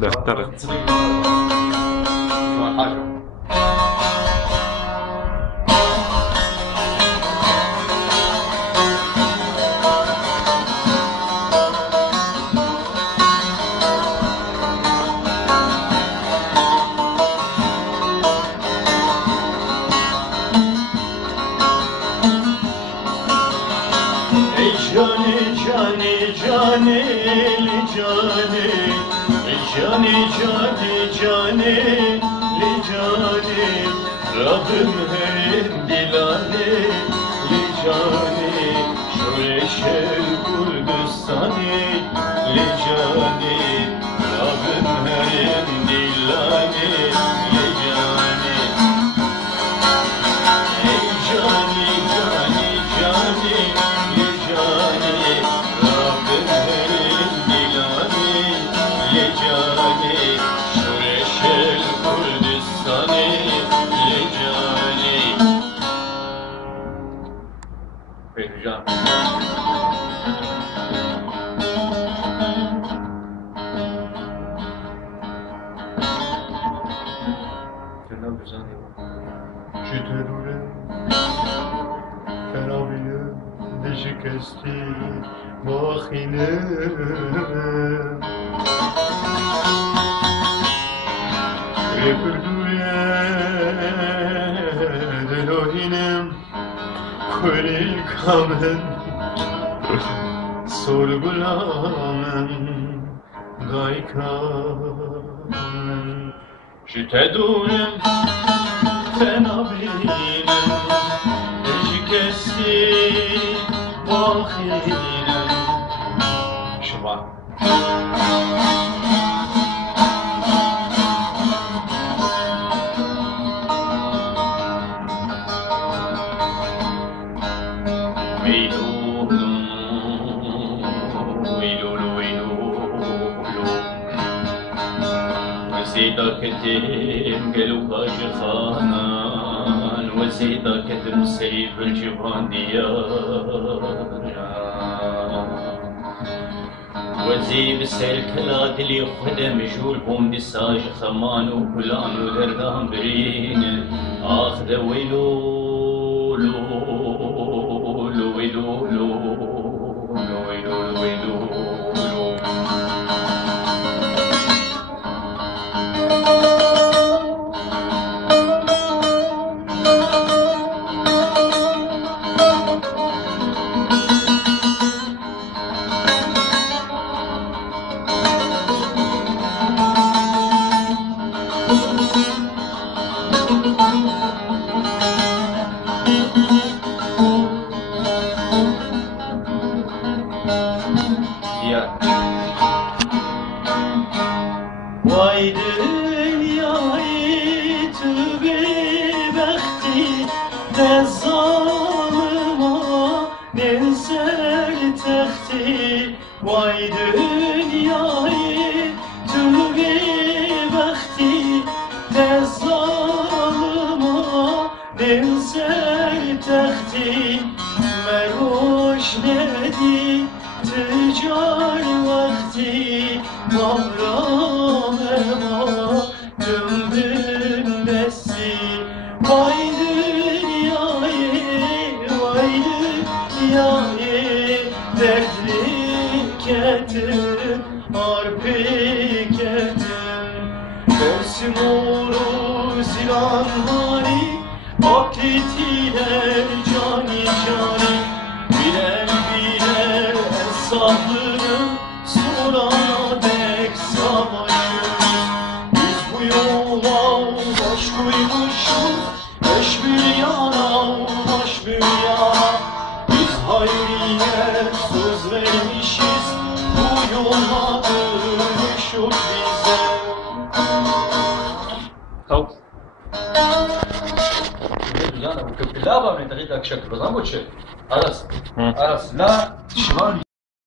بهتره. Rabbim herim dilane li cani şureşel Kurdistani li cani Rabbim herim dilane li cani ey cani cani cani li cani Rabbim herim dilane li cani şureşel Kurdistani Can. Şütürüre Ferabile Dejikesti Vahine Repürdüre Delohinem Kulil kamen sorgulamen gaykamen şütedurem tenabinem ejikesi vahinem şıma وزيدا كتم قالوا باجي خانان وزيدا كتم سيف الجبان ديارنا وزي بسيل كلات اللي خدم جول بوم دساج خمان وكلان ودردان برين اخذ ويلو لو لو ويلو لو ويلو ويلو Vay dünyayı tübe bekti de zalıma benzer tekti Vay dünyayı tübe bekti de zalıma benzer tekti Meroş nedi tüccar vakti Mavramema dümdüm besi Vay dünyayı dertli ketim harpi ketim Dersim oru zilan hani Vakitiler cani cani Bilen bilen hesabını Sorana dek savaşırız Biz bu yola baş koymuşuz Beş bir yana baş bir yana Biz hayriye söz vermişiz Bu yola dönüş yok bize Top. Giuliano, perché là va a mettere da c'è cosa non c'è. Allora, la